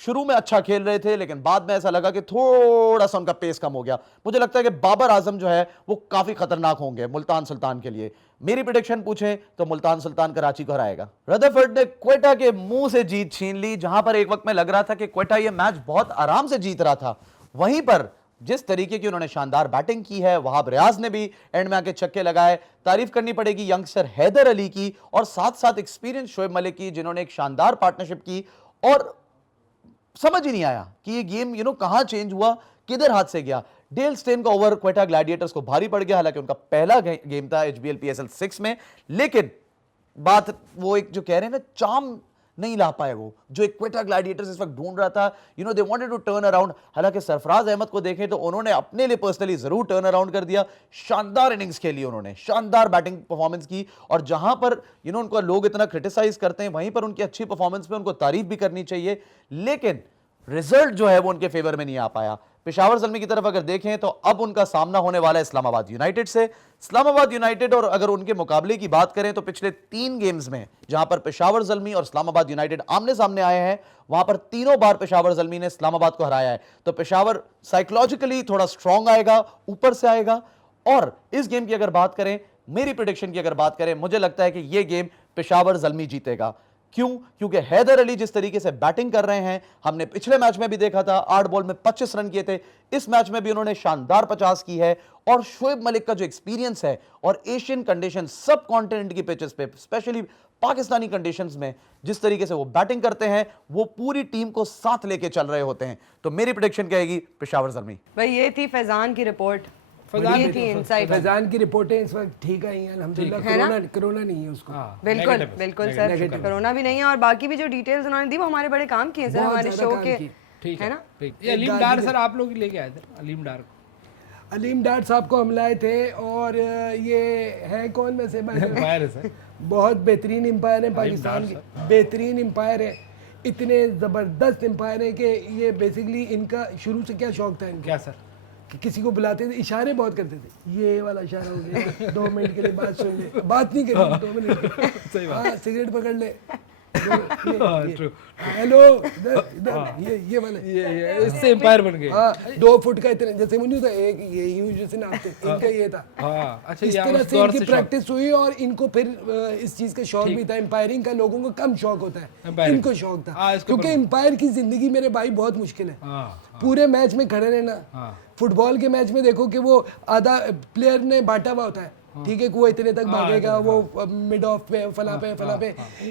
शुरू में अच्छा खेल रहे थे लेकिन बाद में ऐसा लगा कि थोड़ा सा उनका पेस कम हो गया। मुझे लगता है कि बाबर आजम जो है वो काफी खतरनाक होंगे मुल्तान सुल्तान के लिए। मेरी प्रेडिक्शन पूछें तो मुल्तान सुल्तान कराची को हराएगा। रदरफोर्ड ने क्वेटा के मुंह से जीत छीन ली, जहां पर एक वक्त में लग रहा था कि क्वेटा ये मैच बहुत आराम से जीत रहा था। वहीं पर जिस तरीके की उन्होंने शानदार बैटिंग की है, वहाब रियाज ने भी एंड में आके छक्के लगाए। तारीफ करनी पड़ेगी यंगस्टर हैदर अली की और साथ साथ एक्सपीरियंस शोएब मलिक की, जिन्होंने एक शानदार पार्टनरशिप की। और समझ ही नहीं आया कि ये गेम कहां चेंज हुआ, किधर हाथ से गया। डेल स्टेन का ओवर क्वेटा ग्लैडिएटर्स को भारी पड़ गया, हालांकि उनका पहला गेम था एचबीएल पीएसएल 6 में, लेकिन बात वो एक जो कह रहे हैं ना, चार्म नहीं ला पाए वो जो एक क्वेटा ग्लैडिएटर्स इस वक्त ढूंढ रहा था। They wanted to turn around. हालांकि सरफराज अहमद को देखें तो उन्होंने अपने लिए पर्सनली जरूर टर्न अराउंड कर दिया। शानदार इनिंग्स खेली उन्होंने, शानदार बैटिंग परफॉर्मेंस की, और जहां पर उनको लोग इतना क्रिटिसाइज करते हैं, वहीं पर उनकी अच्छी परफॉर्मेंस पे उनको तारीफ भी करनी चाहिए, लेकिन रिजल्ट जो है वो उनके फेवर में नहीं आ पाया। पेशावर ज़ल्मी की तरफ अगर देखें तो अब उनका सामना होने वाला है इस्लामाबाद यूनाइटेड से। इस्लामाबाद यूनाइटेड, और अगर उनके मुकाबले की बात करें तो पिछले 3 गेम्स में जहां पर पेशावर ज़ल्मी और इस्लामाबाद यूनाइटेड आमने सामने आए हैं, वहां पर तीनों बार पेशावर ज़ल्मी ने इस्लामाबाद को हराया है। तो पेशावर साइकोलॉजिकली थोड़ा स्ट्रांग आएगा, ऊपर से आएगा। और इस गेम की अगर बात करें, मेरी प्रेडिक्शन की अगर बात करें, मुझे लगता है कि यह गेम पेशावर ज़ल्मी जीतेगा। क्यों? क्योंकि हैदर अली जिस तरीके से बैटिंग कर रहे हैं, हमने पिछले मैच में भी देखा था 8 बॉल में 25 रन किए थे, इस मैच में भी उन्होंने शानदार 50 की है। और शोएब मलिक का जो एक्सपीरियंस है, और एशियन कंडीशन, सब कॉन्टिनेंट की पिचेस पे, स्पेशली पाकिस्तानी कंडीशंस में जिस तरीके से वो बैटिंग करते हैं, वो पूरी टीम को साथ लेके चल रहे होते हैं। तो मेरी प्रेडिक्शन कहेगी पेशावर ज़ल्मी। भाई ये थी फैजान की रिपोर्ट, ये थी इनसाइट। फैजान की रिपोर्टें इस वक्त ठीक आई हैं अल्हम्दुलिल्लाह। कोरोना नहीं है उसको। बिल्कुल बिल्कुल सर, कोरोना भी नहीं है, और बाकी भी जो डिटेल्स उन्होंने दी वो हमारे बड़े काम की है सर, हमारे शो के, ठीक है ना। ये अलीम डार सर आप लोग लेके आए थे, अलीम डार को। अलीम डार साहब को हम लाए थे, और ये है कौन में से एम्पायर है सर, बहुत बेहतरीन एम्पायर है पाकिस्तान के, बेहतरीन एम्पायर है, इतने ज़बरदस्त एम्पायर है कि ये बेसिकली इनका शुरू से क्या शौक था इनको, क्या सर, कि किसी को बुलाते थे, इशारे बहुत करते थे, ये वाला इशारा हो गया, 2 मिनट के लिए बात सुन ले, बात नहीं करेंगे 2 मिनट, सही बात, हाँ सिगरेट पकड़ ले, ट्रू, हेलो इधर ये वाला, ये इससे एम्पायर बन गए। हाँ 2 फुट का इतना, जैसे मुझे था एक ये यूं जैसे नापते, इनका ये था। हाँ अच्छा, इस तरह से इनकी प्रैक्टिस हुई, और इनको फिर इस चीज का शौक भी था। एम्पायरिंग का लोगों को कम शौक होता है, इनको शौक था, क्योंकि एम्पायर की जिंदगी मेरे भाई बहुत मुश्किल है। पूरे मैच में खड़े रहना, फुटबॉल के मैच में देखो कि वो आधा प्लेयर ने बांटा हुआ होता है, ठीक है, वो इतने तक भागेगा, वो मिड ऑफ पे फला पे,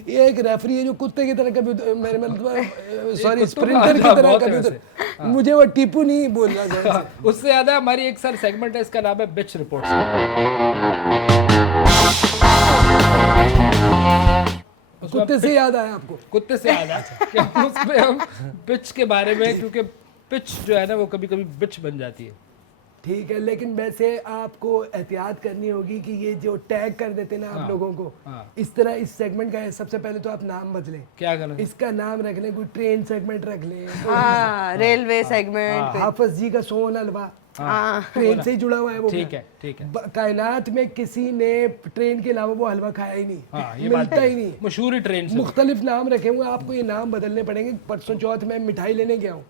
ये एक रेफरी है जो कुत्ते की तरह कभी मेरे मतलब सॉरी स्प्रिंटर की तरह कभी, मुझे वो टीपू नहीं बोल रहा। उससे ज्यादा हमारी एक सर सेगमेंट है, इसका नाम है बिच रिपोर्ट। कुत्ते से याद आया आपको? कुत्ते से याद आया कि उसमें हम पिच के बारे में, क्योंकि पिच जो है ना वो कभी कभी बिच बन जाती है। ठीक है, लेकिन वैसे आपको एहतियात करनी होगी कि ये जो टैग कर देते ना आप लोगों को, इस तरह इस सेगमेंट का है, सबसे पहले तो आप नाम बदलें। क्या करना? इसका नाम रख लें, कोई ट्रेन सेगमेंट रख लें, रेलवे सेगमेंट, हाफिज जी का सोन हलवा, ट्रेन से ही जुड़ा हुआ है वो। ठीक है। कायनात में किसी ने ट्रेन के अलावा वो हलवा खाया ही नहीं, मिलता ही नहीं, मशहूर ही ट्रेन से। मुख्तलिफ नाम रखे हुए, आपको ये नाम बदलने पड़ेंगे। परसों चौथ में मिठाई लेने गया हूँ,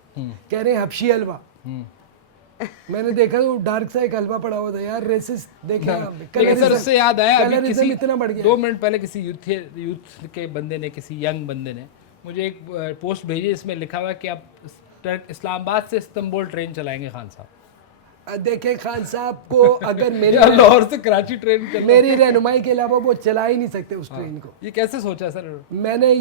कह रहे हैं हबशी हलवा, मैंने देखा तो डार्क सा एक हलवा पड़ा हुआ था यार, रेसिस्ट देखे आप। सर उससे याद आया, अभी किसी इतना बढ़ गया, 2 मिनट पहले किसी यूथ के बंदे ने, किसी यंग बंदे ने मुझे एक पोस्ट भेजी, इसमें लिखा हुआ कि आप इस्लामाबाद से इस्तांबुल ट्रेन चलाएंगे खान साहब। देखे खान साहब को अगर लाहौर से कराची ट्रेन मेरी रहनुमाई के अलावा वो चला ही नहीं सकते उस ट्रेन को। ये कैसे सोचा सर? मैंने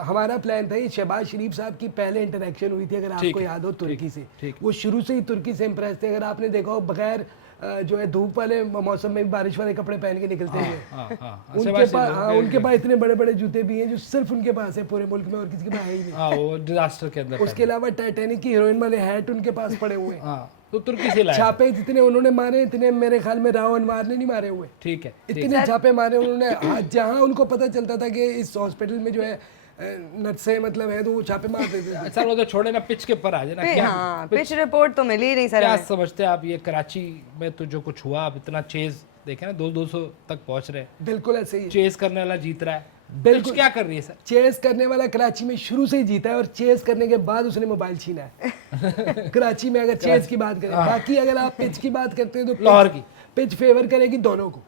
हमारा प्लान था, ये शहबाज शरीफ साहब की पहले इंटरेक्शन हुई थी, अगर आपको याद हो, तुर्की से। वो शुरू से ही तुर्की से इम्प्रेस थे। अगर आपने देखा हो, बगैर जो है धूप वाले मौसम में भी बारिश वाले कपड़े पहन के निकलते हैं। हाँ, उनके पास उनके पास इतने बड़े बड़े जूते भी हैं जो सिर्फ उनके पास है पूरे मुल्क में और किसी के पास है ही नहीं। हाँ, वो डिजास्टर के अंदर उसके अलावा टाइटैनिक की हीरोइन वाले हैट उनके पास पड़े हुए हैं। हाँ, तो तुर्की से लाया। छापे जितने उन्होंने मारे इतने मेरे ख्याल में राव अनवार ने नहीं मारे हुए। ठीक है, इतने छापे मारे उन्होंने। आज जहाँ उनको पता चलता था कि इस हॉस्पिटल में जो है नट्से मतलब है तो वो छापे मार देते थे। सर वो तो छोड़े ना, पिच के ऊपर आ जाए ना। क्या हाँ, पिच रिपोर्ट तो मिली ही नहीं सर क्या हमें। समझते हैं आप ये कराची में तो जो कुछ हुआ, अब इतना चेज देखे ना, 200 तक पहुंच रहे हैं, बिल्कुल ऐसे ही चेज करने वाला जीत रहा है, बिल्कुल। पिच क्या कर रही है सर? चेस करने वाला कराची में शुरू से ही जीता है और चेस करने के बाद उसने मोबाइल छीना है। कराची में अगर चेस की बात करें, बाकी अगर आप पिच की बात करते हैं तो लाहौर की पिच फेवर करेगी दोनों को।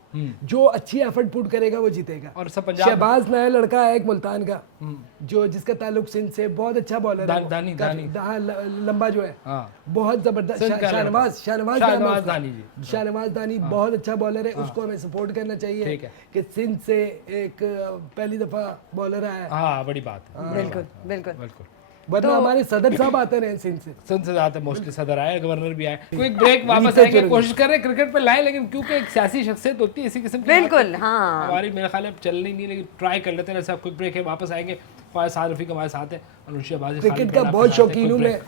जो अच्छी एफर्ट पुट करेगा वो जीतेगा। और सब पंजाब शहबाज नाया लड़का है एक मुल्तान का जो जिसका ताल्लुक सिंध से, बहुत अच्छा बॉलर है। दानी लंबा जो है हाँ, बहुत जबरदस्त। सिंध का लड़का। शाहनवाज दानी जी। शाहनवाज दानी बहुत अच्छा बॉलर है। उसको हमें सपोर्ट करना चाहिए ठीक है। कि सिंध से एक पहली दफा बॉलर आया है। हाँ, बड़ी बात है, बिल्कुल बिल्कुल। बिल्कुल। वरना हमारे सदर साहब आते रहे सिंध से। संसद से ज्यादा मोस्टली सदर आए, गवर्नर भी आए। क्विक ब्रेक, वापस आएंगे, कोशिश कर रहे हैं क्रिकेट पे लाए, लेकिन क्योंकि एक सियासी शख्सियत होती है इसी किस्म की बिल्कुल, बात, हाँ। हमारी मेरे ख्याल में चलनी नहीं, लेकिन ट्राई कर लेते हैं। जैसे क्विक ब्रेक है, वापस आएंगे। ख्वाजा साद रफीक हमारे साथ है, अनुष्या बाजी क्रिकेट का बहुत शौकीन हूँ मैं।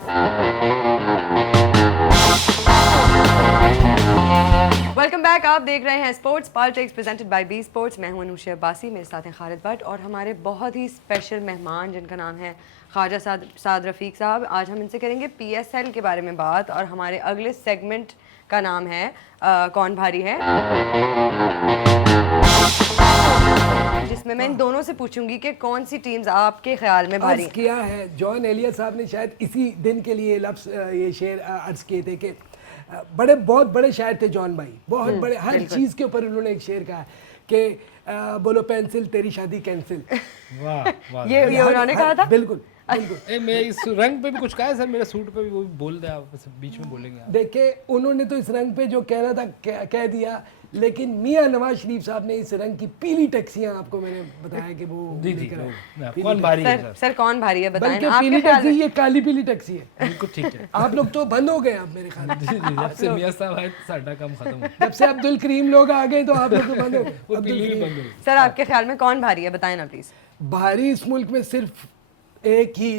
Welcome back. आप देख रहे हैं sports politics presented by B sports. मैं हूं अनुष्या बासी, मेरे साथ हैं खालिद भट्ट और हमारे बहुत ही स्पेशल मेहमान जिनका नाम है ख्वाजा साद रफीक साहब। आज हम इनसे करेंगे PSL के बारे में बात और हमारे अगले सेगमेंट का नाम है कौन भारी है, जिसमें मैं इन दोनों से पूछूंगी कि कौन सी टीम्स आपके ख्याल में भारी अर्ज किया है जॉन एलिया साहब ने, शायद इसी दिन के लिए लफ्ज़ ये शेर अर्ज किए थे कि बहुत बड़े शायर थे जॉन भाई, बहुत बड़े। हर चीज़ के ऊपर उन्होंने एक शेर कहा कि बोलो पेंसिल तेरी शादी कैंसिल। वाह वाह, ये उन्होंने कहा था। बिल्कुल बिल्कुल। मैं इस रंग पे भी कुछ कहा है सर, मेरे सूट पे भी वो भी बोल दे आप, बीच में बोलेंगे आप। देखिए उन्होंने तो इस रंग पे जो कहना था कह दिया, लेकिन मियां नवाज शरीफ साहब ने इस रंग की पीली टैक्सियां, आपको मैंने बताया कि वो जी लेकर आए। कौन भारी है सर सर? सर कौन भारी है बताएं बल्कि आपके पीली ख्याल टैक्सी में। ये काली पीली टैक्सी है। बिल्कुल ठीक है। आप लोग तो बंद हो गए अब मेरे ख्याल में। जी जी, जब से मियां साहब आए साडा काम खत्म हो जब से अब्दुल करीम लोग आ गए तो आप लोग तो बंद हो गए। वो अब्दुल पीली भी करीम बंद हो गई। सर आपके ख्याल में कौन भारी है बताएं ना प्लीज। भारी इस मुल्क में सिर्फ एक ही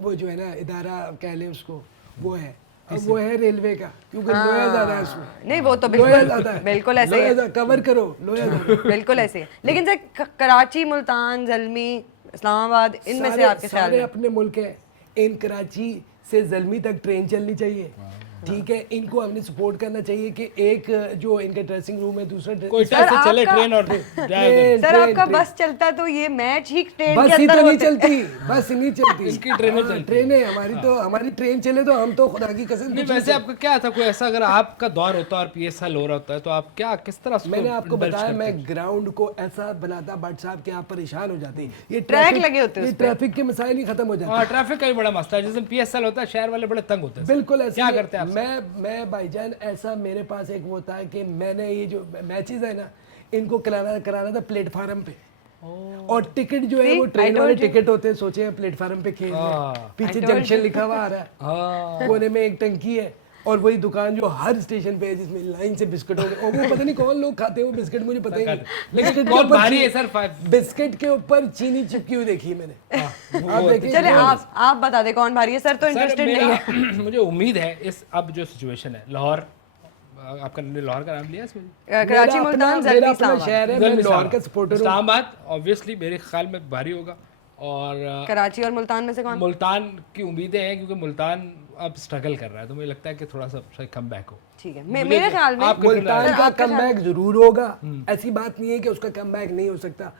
वो जो है ना इदारा कह लें उसको, वो है, अब वो है रेलवे का, क्योंकि लोया ज्यादा है उसमें। नहीं वो तो लोया ज्यादा है, बिल्कुल ऐसे ही है। कवर करो लोया ज्यादा है। बिल्कुल ऐसे ही है। लेकिन सर कराची, मुल्तान, जलमी, इस्लामाबाद, इनमें से आपके ख्याल सारे में? अपने मुल्क है। इन कराची से जलमी तक ट्रेन चलनी चाहिए, ठीक है। इनको हमने सपोर्ट करना चाहिए कि एक जो इनका ड्रेसिंग रूम है, दूसरा कोई सर, से चले आपका- ट्रेन और जाए उधर। सर आपका बस चलता तो ये मैच ही ट्रेन बस के ही अंदर तो नहीं होते। चलती, बस ही नहीं चलती। इसकी ट्रेनें हाँ, चलती ट्रेनें हमारी तो, हमारी ट्रेन चले तो हम तो खुदा की कसम नहीं, कुछ वैसे आपका क्या था, कोई ऐसा अगर आपका दौर होता और PSL हो रहा होता है तो आप क्या किस तरह उसको मैंने आपको indulge बताया, करते? मैं ग्राउंड को ऐसा बनाता भट्ट साहब कि आप परेशान हो जाते हैं। ये ट्रैक लगे होते हैं ये उस पे। ट्रैफिक के मसाइल ही खत्म हो जाते हैं। हाँ, ट्रैफिक का ही बड़ा मसला है। जिस दिन PSL होता है शहर वाले बड़े तंग होते हैं। बिल्कुल ऐसे क्या ही है। करते हैं आप? मैं भाईजान ऐसा मेरे पास एक वो होता है कि मैंने ये जो मैचेस है ना, इनको कराना था प्लेटफार्म पे। और टिकट जो है See, वो I ट्रेन वाले told you. टिकट होते हैं, सोचे हैं प्लेटफार्म पे खेल रहे हैं। पीछे I told जंक्शन you. लिखा हुआ आ रहा है, हाँ, कोने में एक टंकी है और वही दुकान जो हर स्टेशन पे है जिसमें लाइन से बिस्किट हो गए, और वो पता नहीं कौन लोग खाते हैं वो बिस्किट, मुझे पता ही नहीं। बिस्किट के कौन ऊपर भारी है ची- सर? बिस्किट के ऊपर चीनी चिपकी हुई देखी है मैंने। आप देखिए, चले आप बता दे कौन भारी है। सर तो सर इंटरेस्टेड नहीं है। मेरा मुझे उम्मीद है इस अब जो सिचुएशन है लाहौर, आपका लाहौर का नाम लिया इसमें? कराची, मुल्तान, जलमी, मेरा अपना इस्लामाबाद। शहर है, मैं लाहौर का सपोर्टर हूँ। इस्लामाबाद ऑब्वियसली मेरे ख्याल में भारी होगा, और कराची और मुल्तान में से कौन? मुल्तान की उम्मीदें हैं क्योंकि मुल्तान अब स्ट्रगल कर रहा है, तो मुझे लगता है कि थोड़ा सा कम बैक हो। ठीक है, मेरे ख्याल में आप मुल्तान सर, का आपके कमबैक जरूर होगा, ऐसी बात नहीं है कि उसका कमबैक नहीं हो सकता,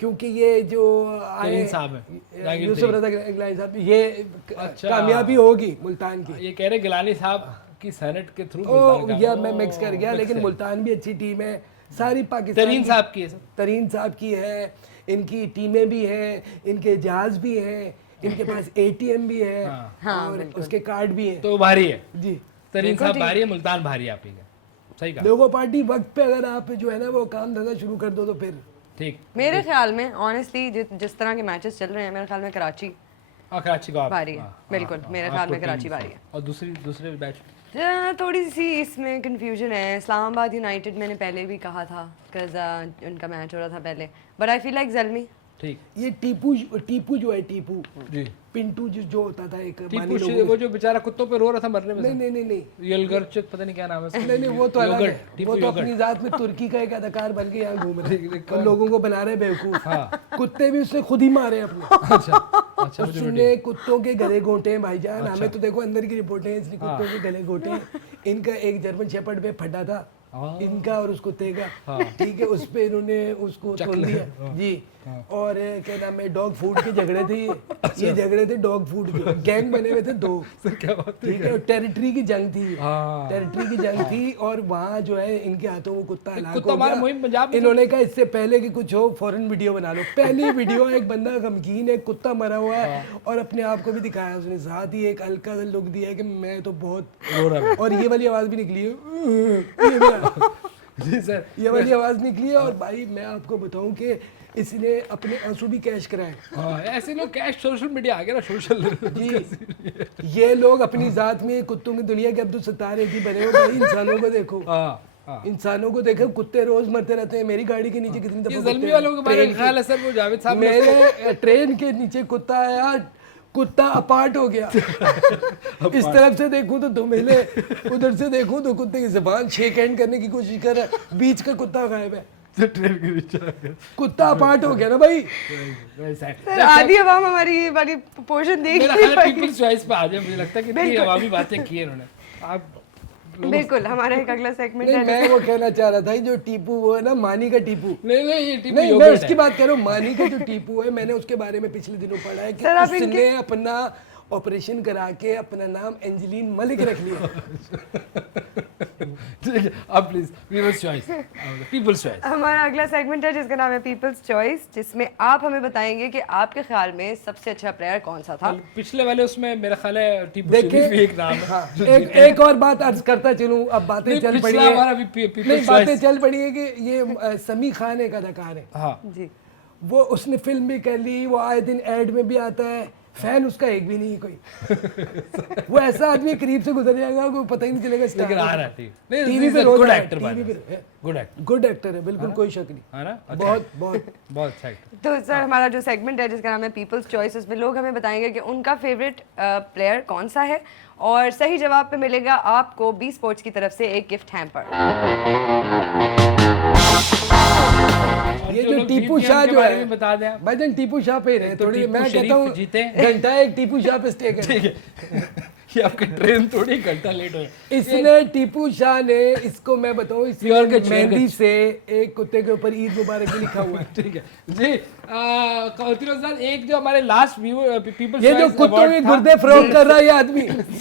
क्योंकि ये जो आए तरीन साहब हैं, जहांगीर यूसुफ रज़ा गिलानी साहब, ये अच्छा। कामयाबी होगी मुल्तान की। ये कह रहे गिलानी साहब की सेनेट के थ्रू ओ या मैं मिक्स कर गया, लेकिन मुल्तान भी अच्छी टीम है, सारी पाकिस्तान तरीन की- साहब की है सर। तरीन साहब की है, इनकी टीमें भी हैं, इनके जहाज भी हैं, इनके पास ATM भी है, और उसके कार्ड भी हैं। तो भारी है, जी, तरीन साहब भारी है, मुल्तान भारी है, आप ही का सही कहा। लोगों पार्टी वक्त पे अगर आप जो है ना वो काम धंधा शुरू कर दो तो फिर ठीक, मेरे ख्याल में ऑनेस्टली जिस तरह के मैचेस चल रहे हैं, मेरे ख्याल में कराची हाँ कराची का बारी है, बिल्कुल मेरे ख्याल में कराची बारी है। और दूसरे बैच थोड़ी सी इसमें कंफ्यूजन है। इस्लामाबाद यूनाइटेड मैंने पहले भी कहा था बिकॉज उनका मैच हो रहा था पहले, but I feel like Zalmi. ठीक। ये टीपू जो है टीपू जी पिंटू जो होता था एक टीपू मानी लोगों वो जो बेचारा कुत्तों पे रो रहा था मरने में नहीं से। नहीं नहीं नहीं यलगरचक पता नहीं क्या नाम है उसका। नहीं नहीं वो तो अलग है, योगर्ट, टीपू वो तो योगर्ट। अपनी जात में तुर्की का एक अदाकार बन के यहाँ घूम रहे हैं और लोगों को बना रहे हैं बेवकूफ। कुत्ते भी उसने खुद ही मारे अपने। अच्छा उसने कुत्तों के गले घोंटे हैं भाईजान। हमें तो देखो अंदर की रिपोर्टें हैं, इसने कुत्तों के गले घोंटे हैं। इनका एक जर्मन शेपर्ड पे फटा था इनका और उस कुत्ते का, ठीक है, उस पे इन्होंने उसको तोड़ दिया जी। और क्या नाम है, डॉग फूड के झगड़े थे ये झगड़े थे डॉग फूड के, गैंग बने हुए थे दो, क्या बात है। ठीक है, टेरिटरी की जंग थी, टेरिटरी की जंग थी और वहाँ जो है इनके हाथों वो कुत्ता हलाक कुत्ता हो हमारे गया। मुहिम पंजाब में इन्होंने कहा इससे पहले कि कुछ हो फौरन वीडियो बना लो। पहली वीडियो एक बंदा गमगीन है, कुत्ता मरा हुआ है और अपने आप को भी दिखाया उसने, साथ ही एक हल्का सा लुक दिया है कि मैं तो बहुत रो रहा है। और ये वाली आवाज भी निकली है ये मेरा जी सर। ये वाली आवाज निकली है। और भाई मैं आपको बताऊं कि इसने अपने आंसू भी कैश कराए। हाँ ऐसे लोग कैश सोशल मीडिया आ गया ना सोशल जी ये लोग अपनी जात में कुत्तों की दुनिया के अब्दुल सत्तार एक ही बने हो। भाई इंसानों को देखो, इंसानों को देखो, कुत्ते रोज मरते रहते हैं। मेरी गाड़ी के नीचे कितनी ये दफा ज़ल्मी वालों के बारे में ख्याल है सर। वो जावेद साहब ने मेरे ट्रेन के नीचे कुत्ता आया, कुत्ता अपार्ट हो गया। इस तरफ से देखूं तो दुमिले, उधर से देखूं तो कुत्ते की जुबान शेक हैंड करने की कोशिश कर रहा है, बीच का कुत्ता गायब है। ट्रेन के नीचे आ गया। कुत्ता अपार्ट हो गया ना भाई। सर आधी अवाम हमारी ये वाली पोर्शन देख मेरा नहीं ख्याल पाई। पीपल्स चॉइस पे आ जाए, मुझे लगता है कि इतनी अवामी बातें की है इन्होंने। आप बिल्कुल हमारा एक अगला सेगमेंट नहीं है मैं वो कहना चाह रहा था जो टीपू वो है ना, मानी का टीपू। नहीं ये टीपू नहीं मैं योगर्ट उसकी है। बात कर रहा हूँ, मानी का जो टीपू है, मैंने उसके बारे में पिछले दिनों पढ़ा है कि सर, आप उसने अपना ऑपरेशन करा के अपना नाम एंजेलिन मलिक रख लिया। ठीक है अब please people's choice, people's choice. हमारा अगला सेगमेंट है जिसका नाम है पीपल्स चॉइस, जिसमें आप हमें बताएंगे कि आपके ख्याल में सबसे अच्छा प्लेयर कौन सा था। पिछले वाले उसमें मेरा ख्याल है टीपू देखिए शरीफ भी एक नाम है। हाँ, एक और बात अर्ज करता चलूं, अब बातें नहीं, चल पड़ी पिछला है, हमारा भी पीपल्स नहीं बातें चॉइस। चल पड़ी है कि ये समी खान एक अदाकार है, हाँ जी वो उसने फिल्म भी कर ली, वो आए दिन एड में भी आता है, फैन उसका एक भी नहीं है कोई। वो ऐसा आदमी करीब से गुजर जाएगा को पता ही नहीं चलेगा। लेकिन आ रहा है ठीक। नहीं टीवी पे गुड रोज actor, good good actor actor है, बिल्कुल कोई शक नहीं, है ना। अच्छा, बहुत बहुत बहुत अच्छा एक्टर। तो सर हमारा जो सेगमेंट है जिसका नाम है पीपल्स चॉइस, उसमें लोग हमें बताएंगे कि उनका फेवरेट प्लेयर कौन सा है और सही जवाब पे मिलेगा आपको बी स्पोर्ट्स की तरफ से एक गिफ्ट हैम्पर। ये जो टीपू शाह जो है, बता दें आप। भाईजान टीपू शाह पे रहे तो थोड़ी, टीपू मैं शरीफ कहता हूँ जीते। घंटा एक टीपू शाह पे स्टे कर। ठीक है ये आपकी ट्रेन थोड़ी घंटा लेट हो गई। इसने टीपू शाह ने इसको मैं बताऊं, इसने प्योर कच्छ, मेहंदी से एक कुत्ते के ऊपर ईद मुबारक भी लिखा हुआ है। ठीक है जी। एक जो हमारे लास्ट पीपल्स ये जो कुत्तों के गुर्दे फरोख्त कर रहा है ये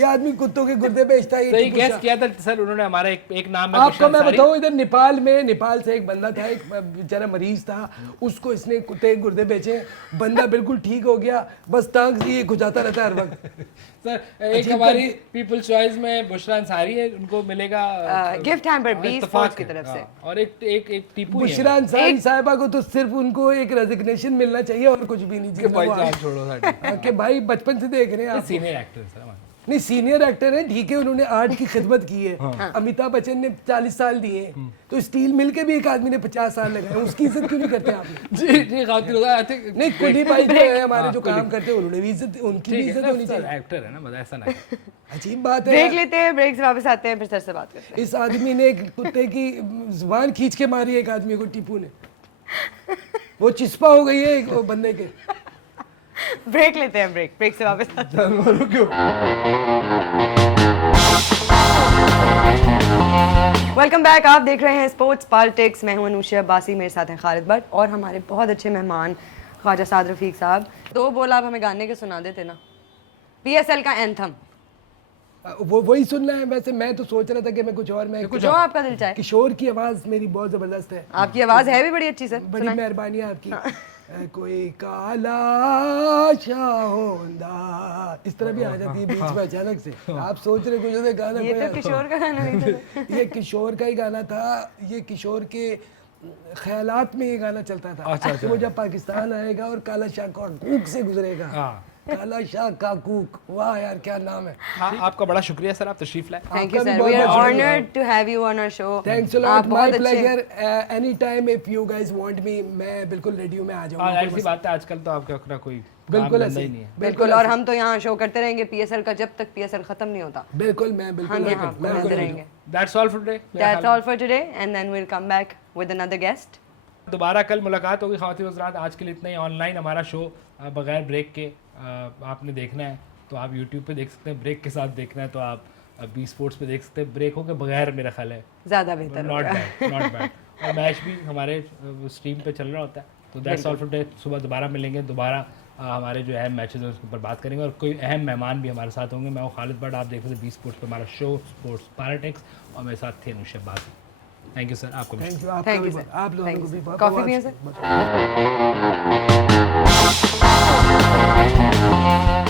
आदमी कुत्तों के गुर्दे बेचता है। ये सही टीपू गैस शाह। किया था सर उन्होंने। हमारा एक नाम है आपको मैं बुशरा बताऊं, इधर नेपाल में, नेपाल से एक बंदा था, एक बेचारा मरीज था, उसको इसने कुत्ते के गुर्दे बेचे, बंदा बिल्कुल ठीक हो गया, बस टांग से ये खुजाता रहता है हर वक्त। सर एक हमारी पीपल्स चॉइस में बुशरा अंसारी है, उनको मिलेगा गिफ्ट हैम्पर बी इत्तेफाक स्पोर्ट्स की है। तरफ से। हाँ, और एक टीपू ही है। बुशरा अंसारी साहिबा को तो सिर्फ उनको एक रेजिग्नेशन मिलना चाहिए और कुछ भी नहीं कि भाई चाहिए। जान छोड़ो साडी। कि भाई बचपन से देख रहे हैं आप, सीनियर एक्टर सर हमारे। नहीं सीनियर एक्टर है, ठीक है, उन्होंने आर्ट की खिदमत की है। अमिताभ बच्चन ने 40 साल दिए, तो स्टील मिल के भी एक आदमी ने 50 साल लगाए, उसकी इज्जत क्यों नहीं करते आप? जी जी खातिर आई थिंक नहीं कुली भाई जो है हमारे जो काम करते हैं उन्होंने भी इज्जत, उनकी भी इज्जत होनी चाहिए। एक्टर है ना, मजा ऐसा ना। अजीब बात ब्रेक है, लेते हैं, ब्रेक से वापस आते हैं, फिर सर से बात करते हैं। इस आदमी ने एक कुत्ते की जुबान खींच के मारी एक आदमी को, टीपू ने, वो चिस्पा हो गई है एक वो बंदे के। ब्रेक लेते हैं, ब्रेक से वापस आते हैं। वेलकम बैक, आप देख रहे हैं स्पोर्ट्स पॉलिटिक्स। मैं हूं अनुशा बासी, मेरे साथ हैं खालिद भट्ट और हमारे बहुत अच्छे मेहमान ख्वाजा साद रफीक साहब। दो बोल आप हमें गाने के सुना देते ना, PSL का एंथम। वो वही सुनना है। वैसे मैं तो सोच रहा था कि मैं कुछ और, मैं जो आपका दिल चाहे। किशोर की आवाज मेरी बहुत जबरदस्त है। आपकी आवाज है भी बड़ी अच्छी सर, बड़ी मेहरबानी है आपकी। कोई काला शाहोंदा, इस तरह भी आ जाती है बीच में अचानक से। आप सोच रहे कुछ ऐसे गाना, ये तो किशोर का गाना नहीं था। ये किशोर का ही गाना था। ये किशोर के ख्यालात में ये गाना चलता था कि वो जब पाकिस्तान आएगा और काला शाह कौन से गुजरेगा, काला शाह काकूक, वाह यार क्या नाम है। हाँ, आपका बड़ा शुक्रिया सर, आप तशरीफ लाए। थैंक यू आपका भी सर, बहुत वी आर बहुत शुक्रिया। Honoured to have you on our show. Thanks a आप लॉट, माय बहुत अच्छे pleasure, any time if you guys want me, मैं बिल्कुल रेडी हूं, मैं आ हाँ, जाऊंगा। ऐसी बात है, आजकल तो आपका अपना कोई बिल्कुल काम ऐसे धंधा ही ही, नहीं है। बिल्कुल, और हम तो यहाँ शो करते रहेंगे पीएसएल का जब तक पीएसएल खत्म नहीं होता। बिल्कुल, मैं हम बिल्कुल यहाँ आपको मिलते रहेंगे। That's all for today. That's all for today and then we'll come back with another guest. दोबारा कल मुलाकात होगी ख़वातीन हज़रात। आज के लिए इतना ही। ऑनलाइन हमारा शो बगैर ब्रेक के आपने देखना है तो आप यूट्यूब पे देख सकते हैं, ब्रेक के साथ देखना है तो आप बी स्पोर्ट्स पे देख सकते हैं। ब्रेक हो के बगैर मेरा ख्याल है ज़्यादा बेहतर नॉट होगा। Bad, not bad. और मैच भी हमारे स्ट्रीम पे चल रहा होता है। तो दैट्स ऑल फॉर टुडे। सुबह दोबारा मिलेंगे, दोबारा हमारे जो अहम मैचेस हैं उसके ऊपर बात करेंगे और कोई अहम मेहमान भी हमारे साथ होंगे। मैं हूँ खालिद भट्ट, आप देख रहे थे बी स्पोर्ट्स पे हमारा शो स्पोर्ट्स पॉलिटिक्स और मेरे साथ थे अनुशब बासी। थैंक यू सर, आपको थैंक यू, Thank you, आपका sir. आप लोगों Thank को you, भी sir. बहुत Coffee बहुत पिएं, sir? शुक्रिया।